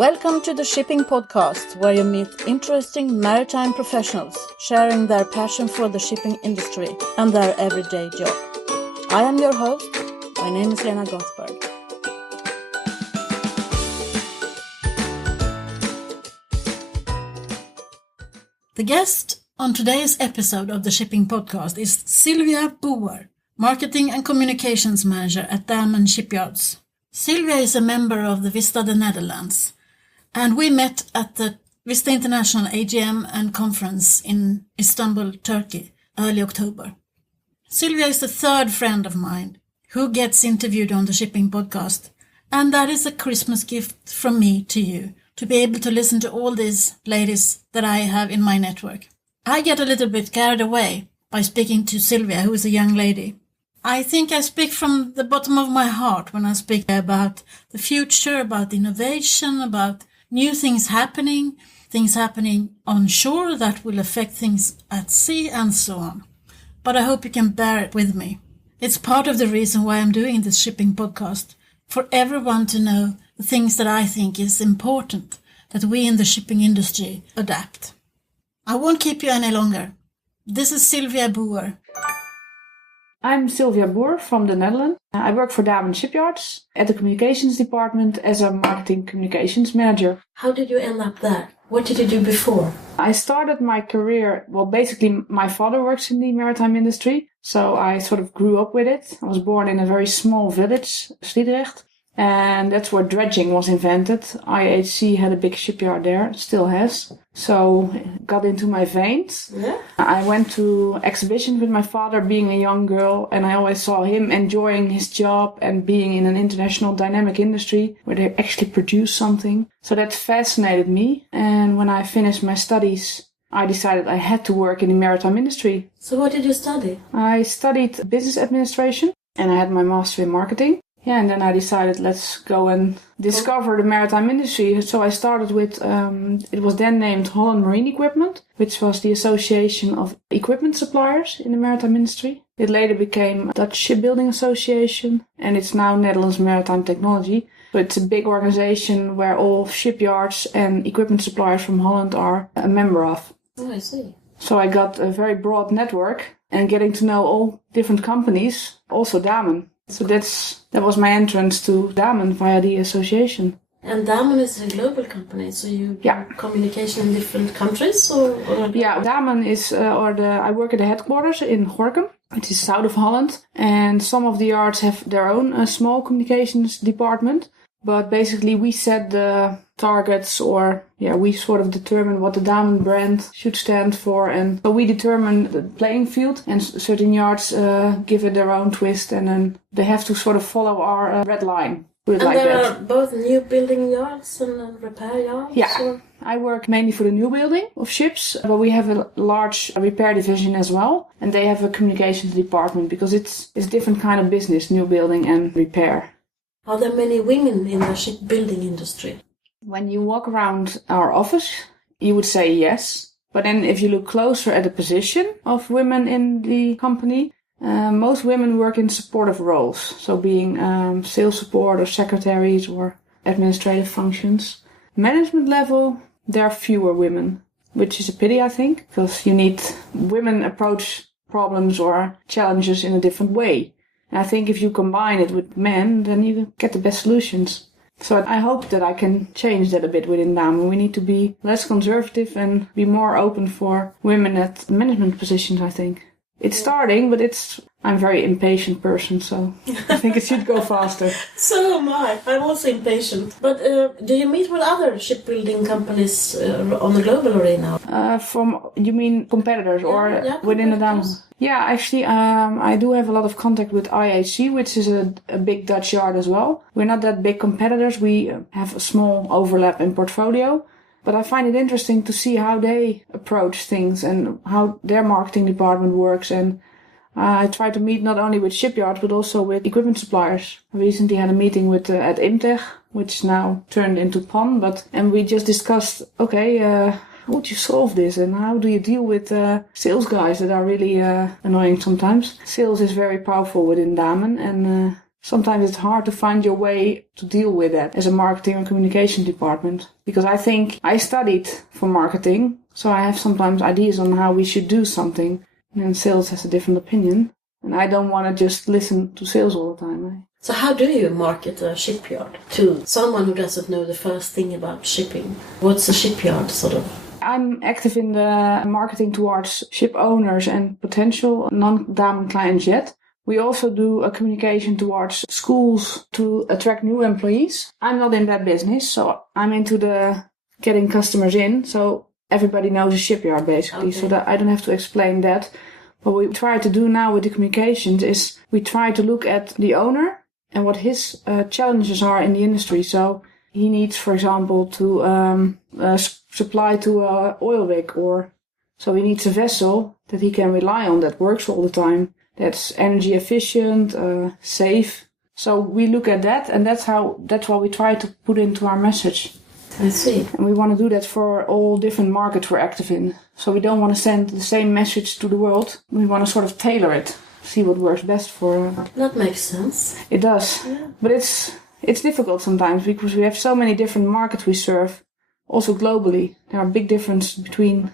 Welcome to the Shipping Podcast, where you meet interesting maritime professionals sharing their passion for the shipping industry and their everyday job. I am your host. My name is Lena Gothberg. The guest on today's episode of the Shipping Podcast is Sylvia Boer, Marketing and Communications Manager at Damen Shipyards. Sylvia is a member of the WISTA the Netherlands, and we met at the WISTA International AGM and conference in Istanbul, Turkey, early October. Sylvia is the third friend of mine who gets interviewed on the Shipping Podcast, and that is a Christmas gift from me to you, to be able to listen to all these ladies that I have in my network. I get a little bit carried away by speaking to Sylvia, who is a young lady. I think I speak from the bottom of my heart when I speak about the future, about innovation, about new things happening on shore that will affect things at sea and so on. But I hope you can bear it with me. It's part of the reason why I'm doing this Shipping Podcast, for everyone to know the things that I think is important that we in the shipping industry adapt. I won't keep you any longer. This is Sylvia Boer. I'm Sylvia Boer from the Netherlands. I work for Damen Shipyards at the communications department as a marketing communications manager. How did you end up there? What did you do before? I started my career, basically my father works in the maritime industry, so I sort of grew up with it. I was born in a very small village, Sliedrecht, and that's where dredging was invented. IHC had a big shipyard there, still has. So it got into my veins. Yeah. I went to exhibitions with my father being a young girl, and I always saw him enjoying his job and being in an international dynamic industry where they actually produce something. So that fascinated me. And when I finished my studies, I decided I had to work in the maritime industry. So what did you study? I studied business administration and I had my master in marketing. Yeah, and then I decided let's go and discover the maritime industry. So I started with, it was then named Holland Marine Equipment, which was the association of equipment suppliers in the maritime industry. It later became Dutch Shipbuilding Association, and it's now Netherlands Maritime Technology. So it's a big organization where all shipyards and equipment suppliers from Holland are a member of. Oh, I see. So I got a very broad network and getting to know all different companies, also Damen. So that was my entrance to Damen via the association. And Damen is a global company, so you do communication in different countries? Or? Yeah, Damen is, I work at the headquarters in Gorinchem, which is south of Holland. And some of the yards have their own small communications department. But basically we set the targets, we sort of determine what the Damen brand should stand for. And so we determine the playing field, and certain yards give it their own twist, and then they have to sort of follow our red line. And there are both new building yards and repair yards? Yeah, or? I work mainly for the new building of ships, but we have a large repair division as well. And they have a communications department because it's a different kind of business, new building and repair. Are there many women in the shipbuilding industry? When you walk around our office, you would say yes. But then if you look closer at the position of women in the company, most women work in supportive roles. So being sales support or secretaries or administrative functions. Management level, there are fewer women, which is a pity, I think, because women approach problems or challenges in a different way. And I think if you combine it with men, then you get the best solutions. So I hope that I can change that a bit within Damen. We need to be less conservative and be more open for women at management positions, I think. It's starting, but I'm a very impatient person, so I think it should go faster. So am I. I'm also impatient. But do you meet with other shipbuilding companies on the global arena? You mean competitors or within the Damen? Yeah, actually, I do have a lot of contact with IHC, which is a big Dutch yard as well. We're not that big competitors. We have a small overlap in portfolio. But I find it interesting to see how they approach things and how their marketing department works. And I try to meet not only with shipyards, but also with equipment suppliers. I recently had a meeting at IMTech, which is now turned into PON. And we just discussed, how would you solve this? And how do you deal with sales guys that are really annoying sometimes? Sales is very powerful within Damen. And sometimes it's hard to find your way to deal with that as a marketing and communication department. Because I think I studied for marketing, so I have sometimes ideas on how we should do something. And then sales has a different opinion. And I don't want to just listen to sales all the time. So how do you market a shipyard to someone who doesn't know the first thing about shipping? What's a shipyard, sort of? I'm active in the marketing towards ship owners and potential non-Damen clients yet. We also do a communication towards schools to attract new employees. I'm not in that business, so I'm into the getting customers in. So everybody knows a shipyard, basically, okay. So that I don't have to explain that. What we try to do now with the communications is we try to look at the owner and what his challenges are in the industry. So he needs, for example, to supply to an oil rig, or so he needs a vessel that he can rely on that works all the time, that's energy efficient, safe. So we look at that, and that's what we try to put into our message. I see. And we want to do that for all different markets we're active in. So we don't want to send the same message to the world. We want to sort of tailor it, see what works best for... That makes sense. It does. Yeah. But it's difficult sometimes because we have so many different markets we serve. Also globally, there are big differences between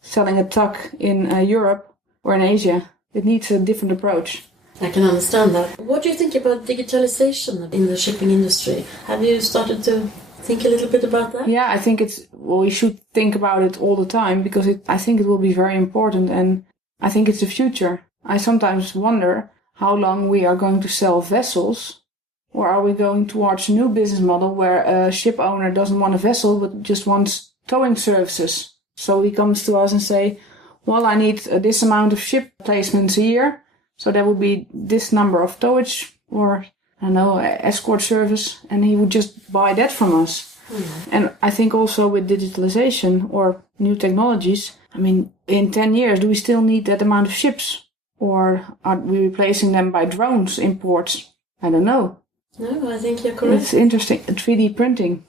selling a tug in Europe or in Asia. It needs a different approach. I can understand that. What do you think about digitalization in the shipping industry? Have you started to think a little bit about that? Yeah, I think we should think about it all the time because I think it will be very important, and I think it's the future. I sometimes wonder how long we are going to sell vessels, or are we going towards a new business model where a ship owner doesn't want a vessel but just wants towing services. So he comes to us and say, well, I need this amount of ship placements a year, so there would be this number of towage or, I don't know, escort service, and he would just buy that from us. Mm-hmm. And I think also with digitalization or new technologies, I mean, in 10 years, do we still need that amount of ships? Or are we replacing them by drones, imports? I don't know. No, I think you're correct. It's interesting. 3D printing.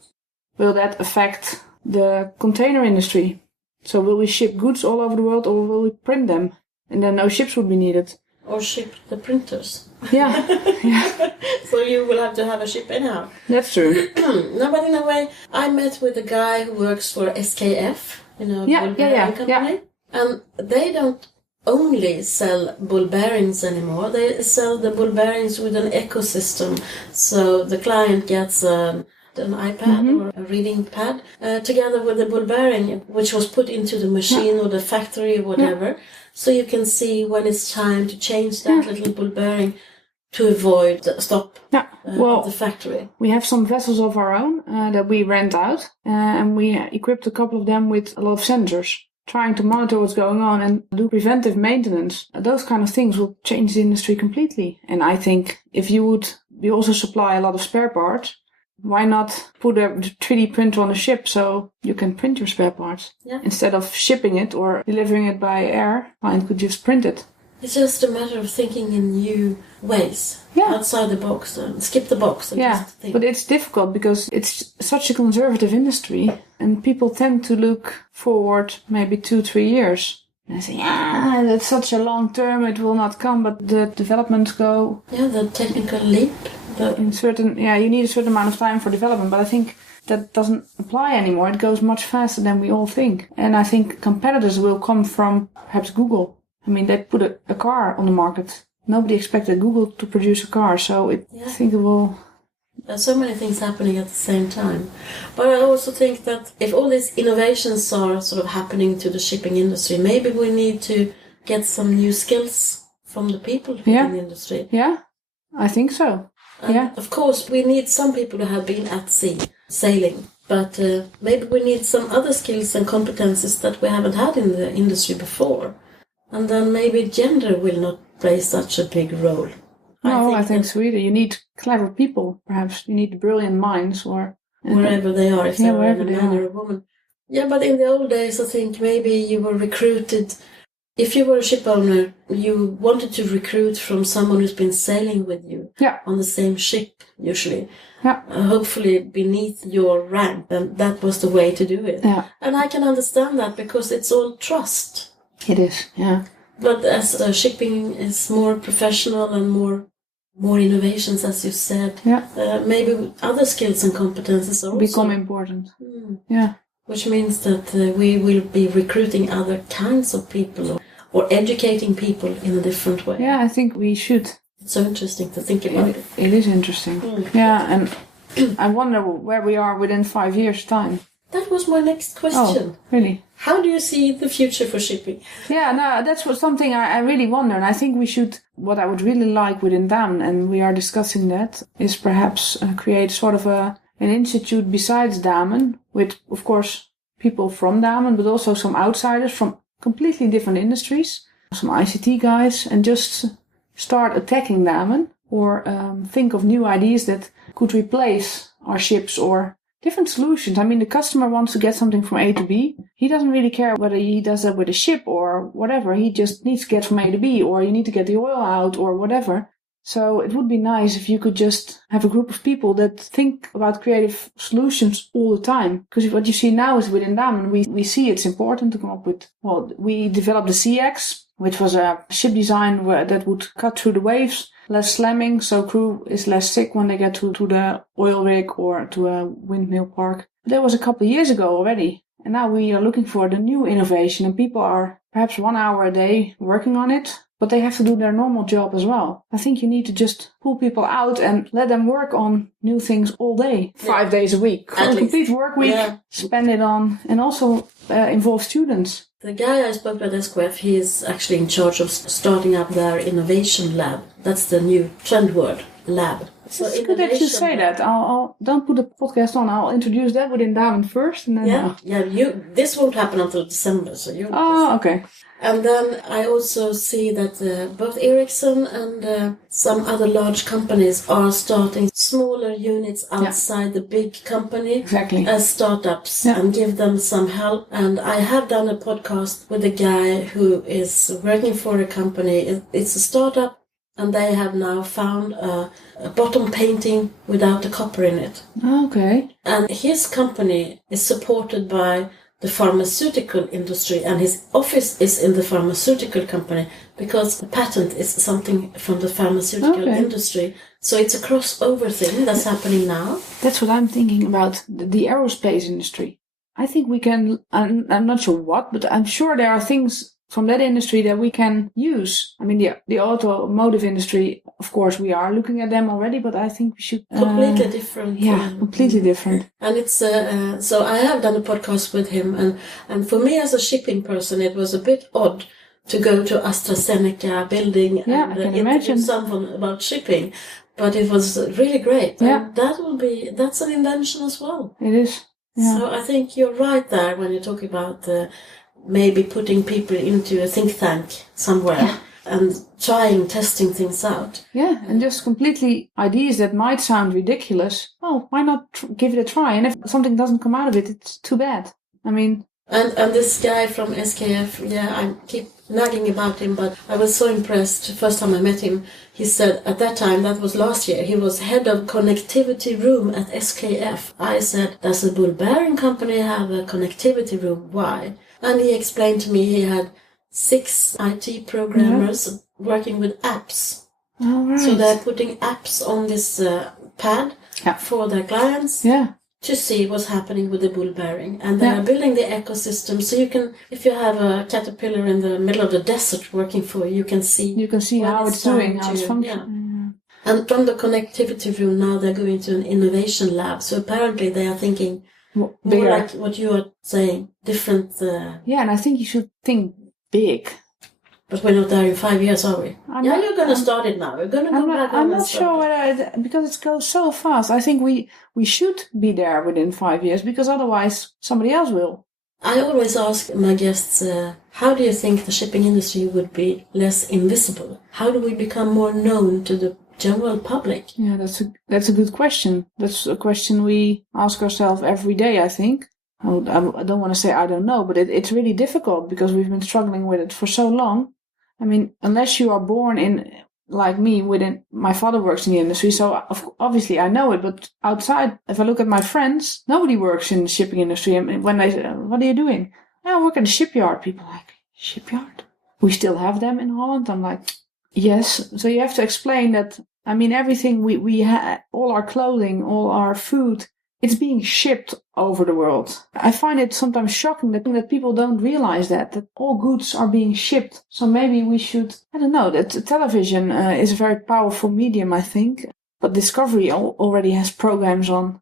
Will that affect the container industry? So will we ship goods all over the world, or will we print them? And then no ships would be needed. Or ship the printers. Yeah. Yeah. So you will have to have a ship anyhow. That's true. No, but in a way, I met with a guy who works for SKF, Bulgarian company. Yeah. And they don't only sell bull bearings anymore. They sell the bull bearings with an ecosystem. So the client gets an iPad or a reading pad together with the bull bearing, which was put into the machine or the factory or whatever. Yeah. So you can see when it's time to change that little bull bearing to avoid the stop of the factory. We have some vessels of our own that we rent out, and we equipped a couple of them with a lot of sensors, trying to monitor what's going on and do preventive maintenance. Those kind of things will change the industry completely. And I think if we also supply a lot of spare parts, why not put a 3D printer on a ship so you can print your spare parts? Yeah. Instead of shipping it or delivering it by air, client could just print it. It's just a matter of thinking in new ways, outside the box, and skip the box. And just think. But it's difficult because it's such a conservative industry, and people tend to look forward maybe 2-3 years. And I say, that's such a long term, it will not come, but the developments go... Yeah, the technical leap. You need a certain amount of time for development, but I think that doesn't apply anymore. It goes much faster than we all think. And I think competitors will come from perhaps Google. I mean, they put a car on the market. Nobody expected Google to produce a car, so I think it will... There's so many things happening at the same time. But I also think that if all these innovations are sort of happening to the shipping industry, maybe we need to get some new skills from the people in the industry. Yeah, I think so. And of course, we need some people who have been at sea, sailing. But maybe we need some other skills and competences that we haven't had in the industry before. And then maybe gender will not play such a big role. No, I think so either. You need clever people, perhaps. You need brilliant minds, or wherever they are, if they're a man or a woman. Yeah, but in the old days, I think maybe you were recruited. If you were a ship owner, you wanted to recruit from someone who's been sailing with you on the same ship, usually. Yeah. Hopefully beneath your rank, and that was the way to do it. Yeah. And I can understand that because it's all trust. It is, yeah. But as shipping is more professional and more more innovations, as you said. Yeah. Maybe other skills and competences also become important. Yeah. Which means that we will be recruiting other kinds of people or educating people in a different way. Yeah, I think we should. It's so interesting to think about it. It is interesting. Yeah, and I wonder where we are within 5 years' time. That was my next question. Oh, really? How do you see the future for shipping? Yeah, no, that's something I really wonder. And I think we should, what I would really like within Damen, and we are discussing that, is perhaps create sort of an institute besides Damen, with, of course, people from Damen, but also some outsiders from completely different industries, some ICT guys, and just start attacking Damen, or think of new ideas that could replace our ships or different solutions. I mean, the customer wants to get something from A to B. He doesn't really care whether he does that with a ship or whatever. He just needs to get from A to B, or you need to get the oil out or whatever. So it would be nice if you could just have a group of people that think about creative solutions all the time. Because what you see now is within Damen, we see it's important to come up with, well, we developed the CX, which was a ship design that would cut through the waves, less slamming, so crew is less sick when they get to the oil rig or to a windmill park. That was a couple of years ago already. And now we are looking for the new innovation, and people are perhaps 1 hour a day working on it, but they have to do their normal job as well. I think you need to just pull people out and let them work on new things all day, 5 days a week. A complete work week, spend it on, and also involve students. The guy I spoke with at SKF, he is actually in charge of starting up their innovation lab. That's the new trend word, lab. So it's good that you say that. I'll don't put the podcast on. I'll introduce that within Damen first, and then this won't happen until December, so you. Oh, okay. And then I also see that both Ericsson and some other large companies are starting smaller units outside the big company as startups and give them some help. And I have done a podcast with a guy who is working for a company. It's a startup, and they have now found a bottom painting without the copper in it. Okay. And his company is supported by the pharmaceutical industry, and his office is in the pharmaceutical company because the patent is something from the pharmaceutical industry. So it's a crossover thing that's happening now. That's what I'm thinking about, the aerospace industry. I think we can, I'm not sure what, but I'm sure there are things from that industry that we can use. I mean, the automotive industry, of course, we are looking at them already, but I think we should... completely different. Yeah, completely different. And it's, so I have done a podcast with him, and for me as a shipping person, it was a bit odd to go to AstraZeneca building and interview someone about shipping, but it was really great. Yeah. And that's an invention as well. It is. Yeah. So I think you're right there when you talk about maybe putting people into a think tank somewhere and testing things out. Yeah, and just completely ideas that might sound ridiculous. Well, why not give it a try? And if something doesn't come out of it, it's too bad. I mean... And this guy from SKF, I keep nagging about him, but I was so impressed. First time I met him, he said, at that time, that was last year, he was head of connectivity room at SKF. I said, does a bull bearing company have a connectivity room? Why? And he explained to me he had 6 IT programmers working with apps. Oh, right. So they're putting apps on this pad for their clients to see what's happening with the bull bearing. And they are building the ecosystem. So you can, if you have a caterpillar in the middle of the desert working for you, you can see how it's doing, how it's functioning. Yeah. And from the connectivity room now they're going to an innovation lab. So apparently they are thinking... more like what you are saying, different... and I think you should think big. But we're not there in 5 years, are we? You're going to start it now. We're going to go back on I'm not sure whether... because it goes so fast. I think we should be there within 5 years, because otherwise somebody else will. I always ask my guests, how do you think the shipping industry would be less invisible? How do we become more known to the general public? Yeah, that's a good question. That's a question we ask ourselves every day, I think. I don't want to say I don't know, but it's really difficult because we've been struggling with it for so long. I mean, unless you are born in, like me, my father works in the industry, so obviously I know it, but outside, if I look at my friends, nobody works in the shipping industry. And when they say, what are you doing? I work at a shipyard. People are like, shipyard? We still have them in Holland? I'm like... Yes, so you have to explain that I mean, everything we have, all our clothing, all our food, it's being shipped over the world. I find it sometimes shocking that people don't realize that all goods are being shipped. So maybe we should, I don't know, that television is a very powerful medium, I think. But Discovery already has programs on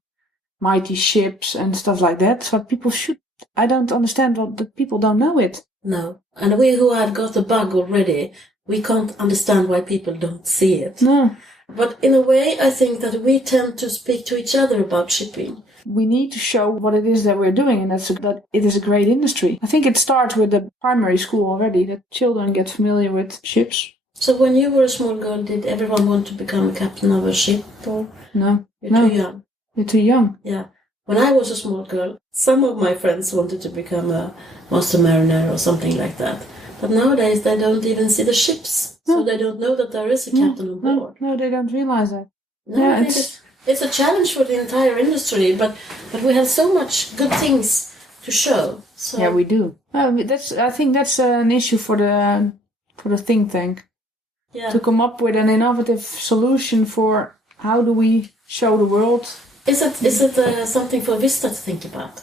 mighty ships and stuff like that. So people should, I don't understand that people don't know it. No. And we who have got the bug already, we can't understand why people don't see it. No. But in a way, I think that we tend to speak to each other about shipping. We need to show what it is that we're doing, and that it is a great industry. I think it starts with the primary school already, that children get familiar with ships. So when you were a small girl, did everyone want to become a captain of a ship? Or No. You're too young? You're too young. Yeah. When I was a small girl, some of my friends wanted to become a master mariner or something like that. But nowadays they don't even see the ships, so they don't know that there is a captain on board. No, they don't realize that. No, yeah, I think it's a challenge for the entire industry, but we have so much good things to show. So. Yeah, we do. I think that's an issue for the think tank. Yeah. To come up with an innovative solution for how do we show the world. Is it something for WISTA to think about?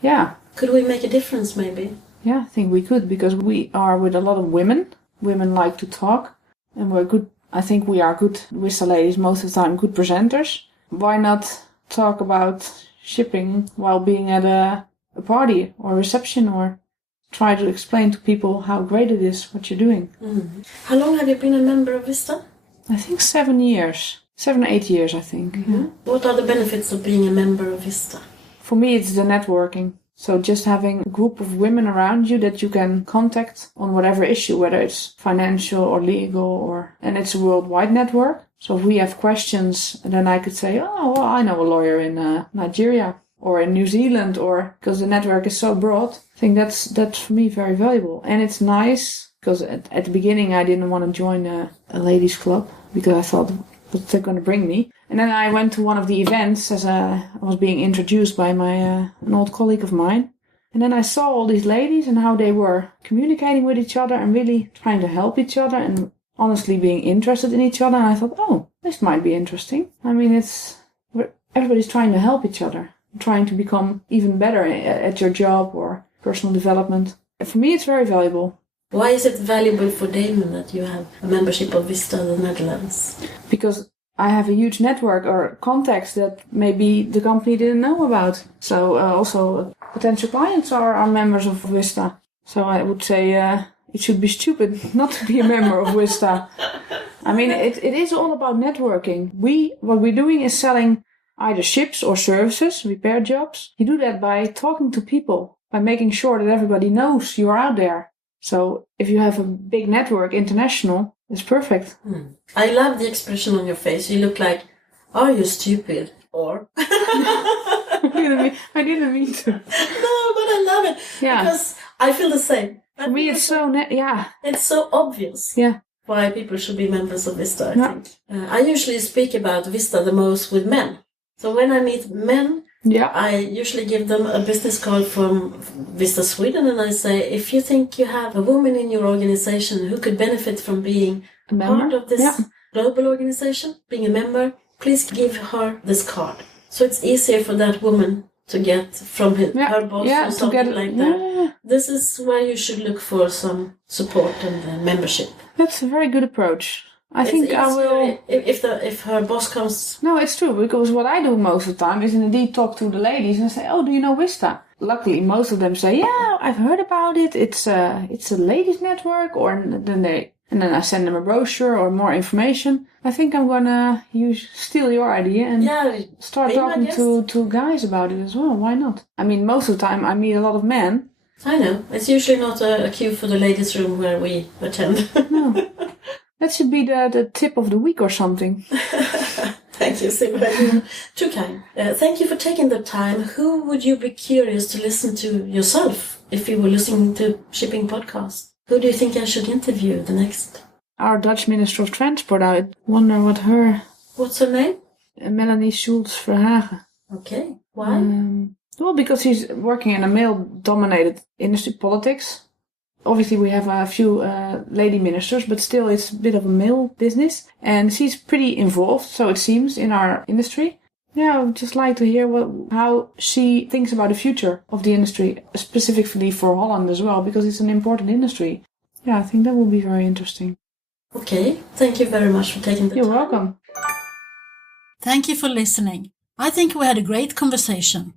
Yeah. Could we make a difference, maybe? Yeah, I think we could, because we are with a lot of women. Women like to talk, and we're good. I think we are good WISTA ladies most of the time, good presenters. Why not talk about shipping while being at a party or reception, or try to explain to people how great it is, what you're doing. Mm. How long have you been a member of WISTA? I think 7 years. 7 or 8 years, I think. Mm-hmm. Yeah. What are the benefits of being a member of WISTA? For me, it's the networking. So just having a group of women around you that you can contact on whatever issue, whether it's financial or legal, and it's a worldwide network. So if we have questions, then I could say, oh, well, I know a lawyer in Nigeria or in New Zealand, or because the network is so broad. I think that's for me very valuable. And it's nice because at the beginning I didn't want to join a ladies club because I thought, what's that going to bring me? And then I went to one of the events as I was being introduced by an old colleague of mine. And then I saw all these ladies and how they were communicating with each other and really trying to help each other and honestly being interested in each other. And I thought, oh, this might be interesting. I mean, everybody's trying to help each other, trying to become even better at your job or personal development. For me, it's very valuable. Why is it valuable for Damen that you have a membership of WISTA the Netherlands? Because I have a huge network or contacts that maybe the company didn't know about. So also potential clients are members of WISTA. So I would say it should be stupid not to be a member of WISTA. I mean, it is all about networking. What we're doing is selling either ships or services, repair jobs. You do that by talking to people, by making sure that everybody knows you're out there. So if you have a big network, international, it's perfect. I love the expression on your face. You look like, are you stupid? Or... I didn't mean to. No, but I love it. Yeah. Because I feel the same. For me, it's so... It's so obvious. Yeah. Why people should be members of WISTA, I think. I usually speak about WISTA the most with men. So when I meet men, I usually give them a business card from WISTA Sweden, and I say, if you think you have a woman in your organization who could benefit from being part of this global organization, being a member, please give her this card. So it's easier for that woman to get from her boss or something like that. Yeah. This is where you should look for some support and membership. That's a very good approach. I think I will... If her boss comes... No, it's true, because what I do most of the time is indeed talk to the ladies and say, oh, do you know WISTA? Luckily, most of them say, yeah, I've heard about it. It's a ladies network, and then I send them a brochure or more information. I think I'm gonna steal your idea and start talking to guys about it as well. Why not? I mean, most of the time I meet a lot of men. I know. It's usually not a queue for the ladies' room where we attend. No. That should be the tip of the week or something. Thank you, Sylvia. Too kind. Thank you for taking the time. Who would you be curious to listen to yourself if you were listening to Shipping Podcast? Who do you think I should interview the next? Our Dutch Minister of Transport. I wonder what her... What's her name? Melanie Schultz-Verhagen. Okay. Why? Well, because she's working in a male-dominated industry, politics. Obviously, we have a few lady ministers, but still it's a bit of a male business. And she's pretty involved, so it seems, in our industry. Yeah, I would just like to hear how she thinks about the future of the industry, specifically for Holland as well, because it's an important industry. Yeah, I think that will be very interesting. Okay, thank you very much for taking the time. You're welcome. Thank you for listening. I think we had a great conversation.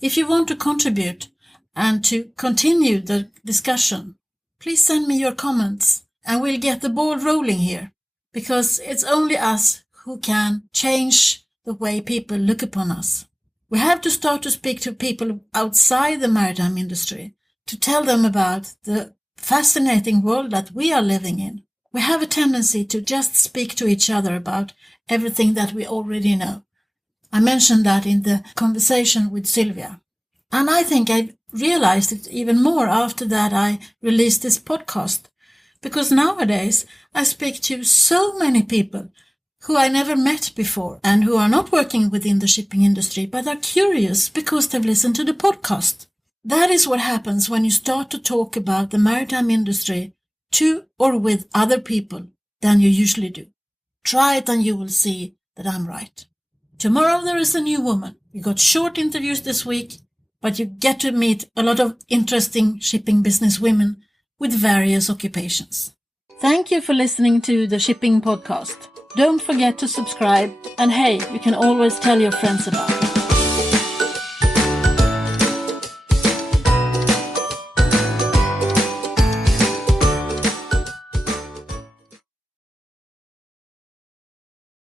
If you want to contribute and to continue the discussion, please send me your comments and we'll get the ball rolling here, because it's only us who can change the way people look upon us. We have to start to speak to people outside the maritime industry to tell them about the fascinating world that we are living in. We have a tendency to just speak to each other about everything that we already know. I mentioned that in the conversation with Sylvia. And I think I realized it even more after that I released this podcast, because nowadays I speak to so many people who I never met before and who are not working within the shipping industry but are curious because they've listened to the podcast. That is what happens when you start to talk about the maritime industry to or with other people than you usually do. Try it and you will see that I'm right. Tomorrow there is a new woman. We got short interviews this week, but you get to meet a lot of interesting shipping business women with various occupations. Thank you for listening to the Shipping Podcast. Don't forget to subscribe, and hey, you can always tell your friends about it.